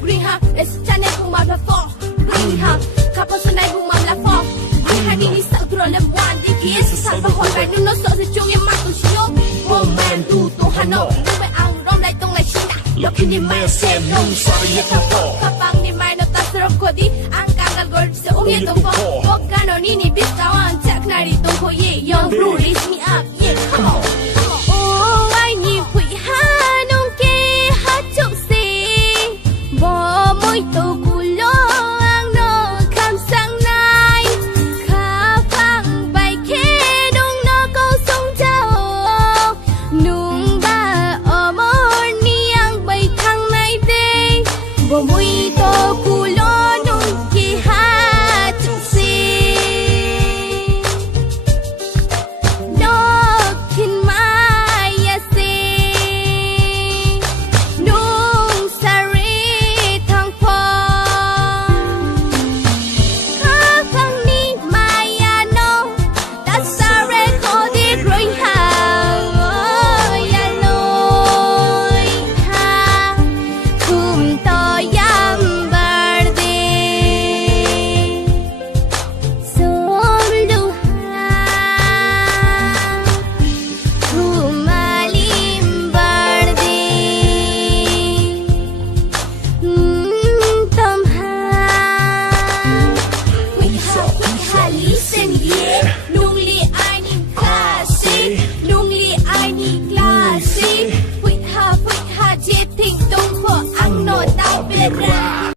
Green Hub, it's China Puma the fall. Green Hub, couple Sunday Puma the fall. Green Hub, this is the number one. This is the whole right. You know, so the Joey Matusio. Woman, do to Hano. You may unroll like don't like China. Look in the man, say no, sorry, you can fall. Kapang ni may no tasro kodi. Ang kangal gold sa umi to fall. Wag kano nini bitawan. Check na rito ko ye. Young Brew, raise me up. Yeah, come on. Oh, I need we hanong ke hatok si. Bo mo'y to gulo ang no kamsang nai. Kapang bay ke nung no ko song jao. Nung ba amor ni ang bay thang nai de. Bo mo'y